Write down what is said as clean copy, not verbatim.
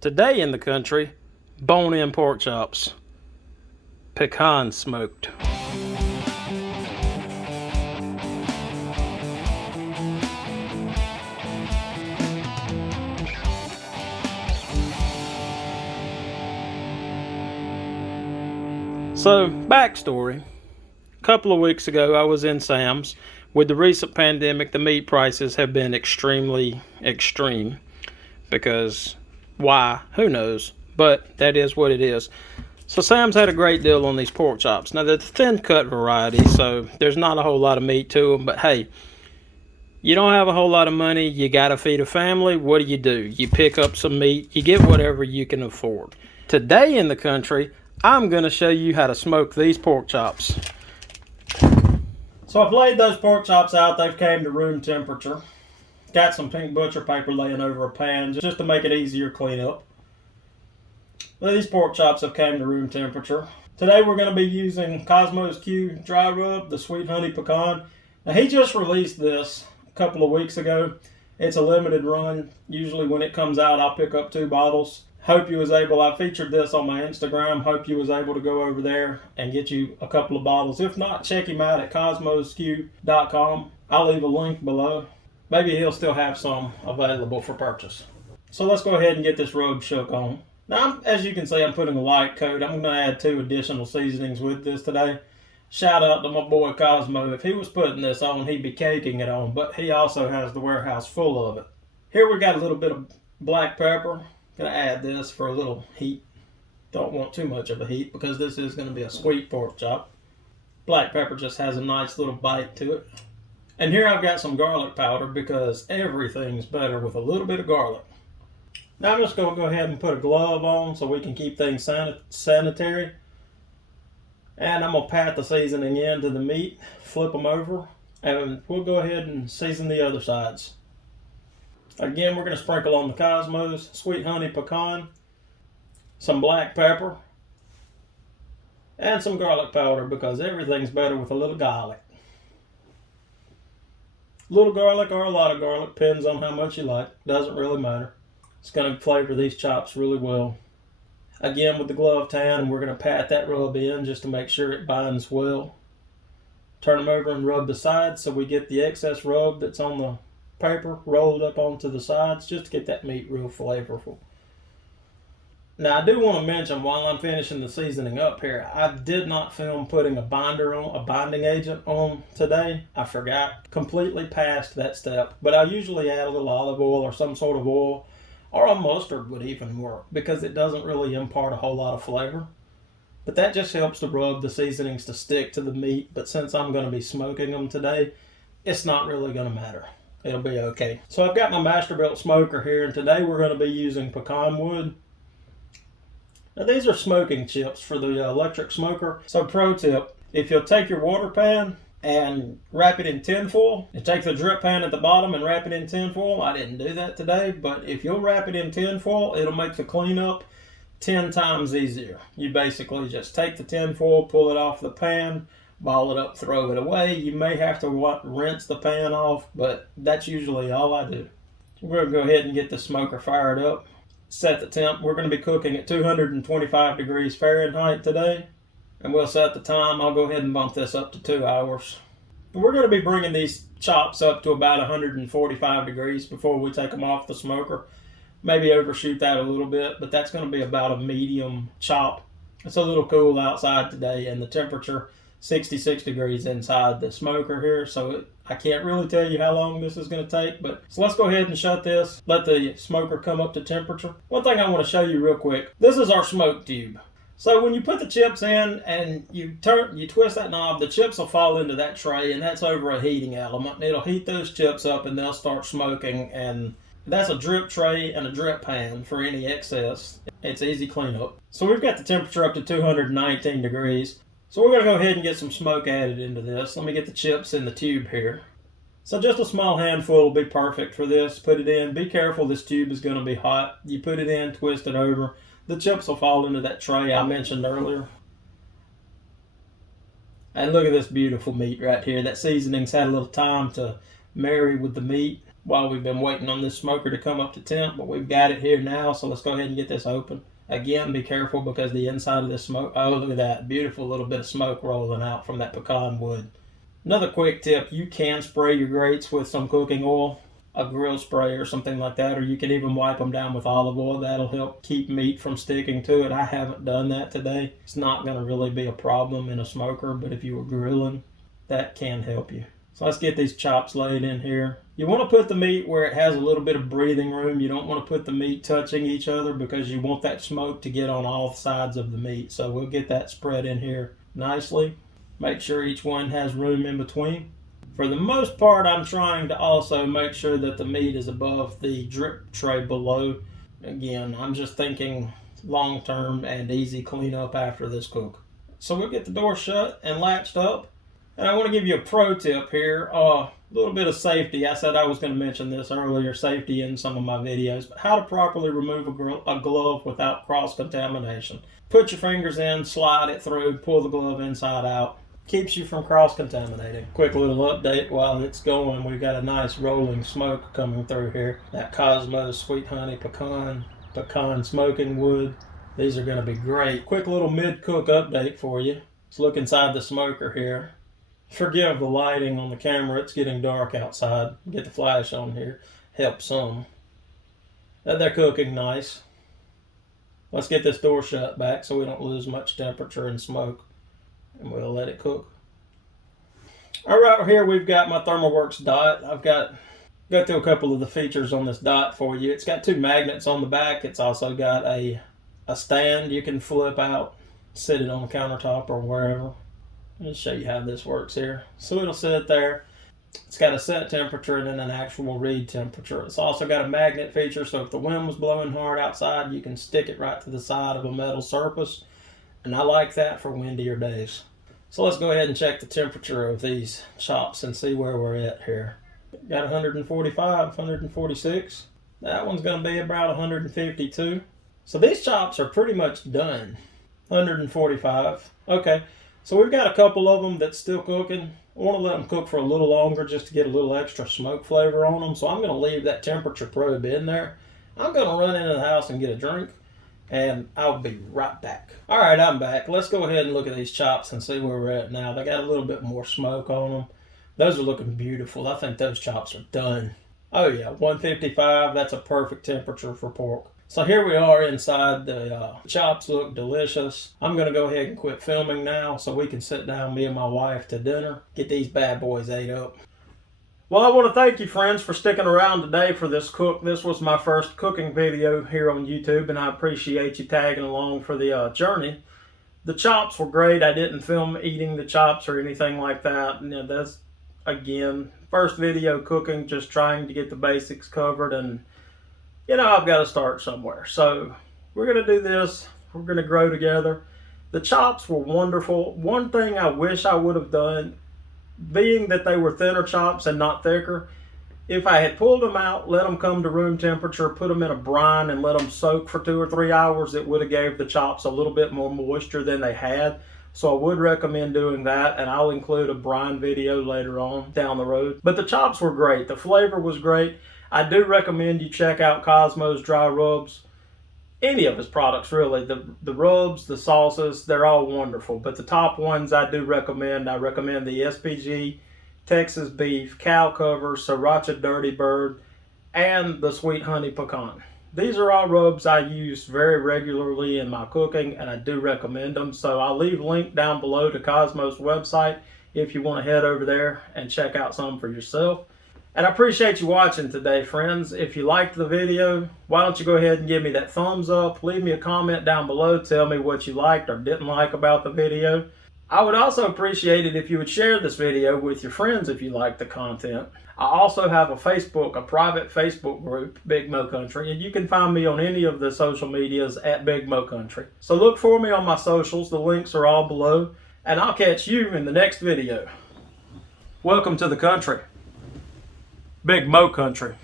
Today in the country, bone-in pork chops, pecan smoked. So, backstory. A couple of weeks ago, I was in Sam's. With the recent pandemic, the meat prices have been extremely extreme. Because why? Who knows? But that is what it is. So Sam's had a great deal on these pork chops. Now, they're the thin cut variety, so there's not a whole lot of meat to them. But hey, you don't have a whole lot of money. You got to feed a family. What do? You pick up some meat. You get whatever you can afford. Today in the country, I'm going to show you how to smoke these pork chops. So I've laid those pork chops out. They've came to room temperature. Got some pink butcher paper laying over a pan just to make it easier to clean up. These pork chops have came to room temperature. Today we're going to be using Kosmos Q dry rub, the sweet honey pecan. Now he just released this a couple of weeks ago. It's a limited run. Usually when it comes out I'll pick up 2 bottles. I featured this on my Instagram. Hope you was able to go over there and get you a couple of bottles. If not, check him out at kosmosq.com. I'll leave a link below. Maybe he'll still have some available for purchase. So let's go ahead and get this rub shook on. Now, as you can see, I'm putting a light coat. I'm going to add 2 additional seasonings with this today. Shout out to my boy Cosmo. If he was putting this on, he'd be caking it on. But he also has the warehouse full of it. Here we got a little bit of black pepper. Going to add this for a little heat. Don't want too much of a heat because this is going to be a sweet pork chop. Black pepper just has a nice little bite to it. And here I've got some garlic powder because everything's better with a little bit of garlic. Now I'm just going to go ahead and put a glove on so we can keep things sanitary. And I'm going to pat the seasoning into the meat, flip them over, and we'll go ahead and season the other sides. Again, we're going to sprinkle on the Cosmos sweet honey pecan, some black pepper, and some garlic powder because everything's better with a little garlic. Little garlic or a lot of garlic, depends on how much you like. Doesn't really matter. It's going to flavor these chops really well. Again, with the glove tan, we're going to pat that rub in just to make sure it binds well. Turn them over and rub the sides so we get the excess rub that's on the paper rolled up onto the sides just to get that meat real flavorful. Now I do want to mention while I'm finishing the seasoning up here, I did not film putting a binding agent on today. I forgot, completely past that step. But I usually add a little olive oil or some sort of oil, or a mustard would even work because it doesn't really impart a whole lot of flavor. But that just helps to rub the seasonings to stick to the meat. But since I'm going to be smoking them today, it's not really going to matter. It'll be okay. So I've got my Masterbuilt smoker here, and today we're going to be using pecan wood. Now these are smoking chips for the electric smoker. So pro tip, if you'll take your water pan and wrap it in tin foil, you take the drip pan at the bottom and wrap it in tin foil. I didn't do that today, but if you'll wrap it in tin foil, it'll make the cleanup 10 times easier. You basically just take the tin foil, pull it off the pan, ball it up, throw it away. You may have to rinse the pan off, but that's usually all I do. We're going to go ahead and get the smoker fired up. Set the temp. We're going to be cooking at 225 degrees Fahrenheit today. And we'll set the time. I'll go ahead and bump this up to 2 hours. And we're going to be bringing these chops up to about 145 degrees before we take them off the smoker. Maybe overshoot that a little bit, but that's going to be about a medium chop. It's a little cool outside today, and the temperature 66 degrees inside the smoker here, so I can't really tell you how long this is going to take. But so let's go ahead and shut this, let the smoker come up to temperature. One thing I want to show you real quick, this is our smoke tube. So when you put the chips in and you twist that knob, the chips will fall into that tray, and that's over a heating element. And it'll heat those chips up and they'll start smoking, and that's a drip tray and a drip pan for any excess. It's easy cleanup. So we've got the temperature up to 219 degrees. So we're going to go ahead and get some smoke added into this. Let me get the chips in the tube here. So just a small handful will be perfect for this. Put it in. Be careful, this tube is going to be hot. You put it in, twist it over. The chips will fall into that tray I mentioned earlier. And look at this beautiful meat right here. That seasoning's had a little time to marry with the meat. while we've been waiting on this smoker to come up to temp, but we've got it here now, so let's go ahead and get this open. Again, be careful because the inside of this smoke, oh, look at that, beautiful little bit of smoke rolling out from that pecan wood. Another quick tip, you can spray your grates with some cooking oil, a grill spray or something like that, or you can even wipe them down with olive oil. That'll help keep meat from sticking to it. I haven't done that today. It's not going to really be a problem in a smoker, but if you were grilling, that can help you. So let's get these chops laid in here. You want to put the meat where it has a little bit of breathing room. You don't want to put the meat touching each other because you want that smoke to get on all sides of the meat. So we'll get that spread in here nicely. Make sure each one has room in between. For the most part, I'm trying to also make sure that the meat is above the drip tray below. Again, I'm just thinking long term and easy cleanup after this cook. So we'll get the door shut and latched up. And I want to give you a pro tip here, a little bit of safety. I said I was going to mention this earlier, safety in some of my videos, but how to properly remove a glove without cross-contamination. Put your fingers in, slide it through, pull the glove inside out. Keeps you from cross-contaminating. Quick little update while it's going. We've got a nice rolling smoke coming through here. That Kosmos Sweet Honey Pecan smoking wood. These are going to be great. Quick little mid-cook update for you. Let's look inside the smoker here. Forgive the lighting on the camera, it's getting dark outside. Get the flash on here, helps some. They're cooking nice. Let's get this door shut back so we don't lose much temperature and smoke. And we'll let it cook. All right, here we've got my ThermalWorks dot. I've got through a couple of the features on this dot for you. It's got 2 magnets on the back. It's also got a stand you can flip out, sit it on the countertop or wherever. I'll show you how this works here. So it'll sit there. It's got a set temperature and then an actual read temperature. It's also got a magnet feature, so if the wind was blowing hard outside, you can stick it right to the side of a metal surface. And I like that for windier days. So let's go ahead and check the temperature of these chops and see where we're at here. Got 145, 146. That one's going to be about 152. So these chops are pretty much done. 145. Okay. So we've got a couple of them that's still cooking. I want to let them cook for a little longer just to get a little extra smoke flavor on them. So I'm going to leave that temperature probe in there. I'm going to run into the house and get a drink, and I'll be right back. All right, I'm back. Let's go ahead and look at these chops and see where we're at now. They got a little bit more smoke on them. Those are looking beautiful. I think those chops are done. Oh yeah, 155. That's a perfect temperature for pork. So here we are inside. The chops look delicious. I'm going to go ahead and quit filming now so we can sit down, me and my wife, to dinner. Get these bad boys ate up. Well, I want to thank you, friends, for sticking around today for this cook. This was my first cooking video here on YouTube, and I appreciate you tagging along for the journey. The chops were great. I didn't film eating the chops or anything like that. And that's, again, first video cooking, just trying to get the basics covered, and I've got to start somewhere. So we're going to do this. We're going to grow together. The chops were wonderful. One thing I wish I would have done, being that they were thinner chops and not thicker, if I had pulled them out, let them come to room temperature, put them in a brine and let them soak for 2 or 3 hours, it would have gave the chops a little bit more moisture than they had. So I would recommend doing that, and I'll include a brine video later on down the road. But the chops were great. The flavor was great. I do recommend you check out Kosmos dry rubs. Any of his products, really. The rubs, the sauces, they're all wonderful. But the top ones I do recommend. I recommend the SPG, Texas Beef, Cow Cover, Sriracha Dirty Bird, and the Sweet Honey Pecan. These are all rubs I use very regularly in my cooking, and I do recommend them. So I'll leave a link down below to Kosmos' website if you want to head over there and check out some for yourself. And I appreciate you watching today, friends. If you liked the video, why don't you go ahead and give me that thumbs up. Leave me a comment down below. Tell me what you liked or didn't like about the video. I would also appreciate it if you would share this video with your friends if you like the content. I also have a private Facebook group, Big Mo Country, and you can find me on any of the social medias at Big Mo Country. So look for me on my socials. The links are all below, and I'll catch you in the next video. Welcome to the country. Big Mo Country.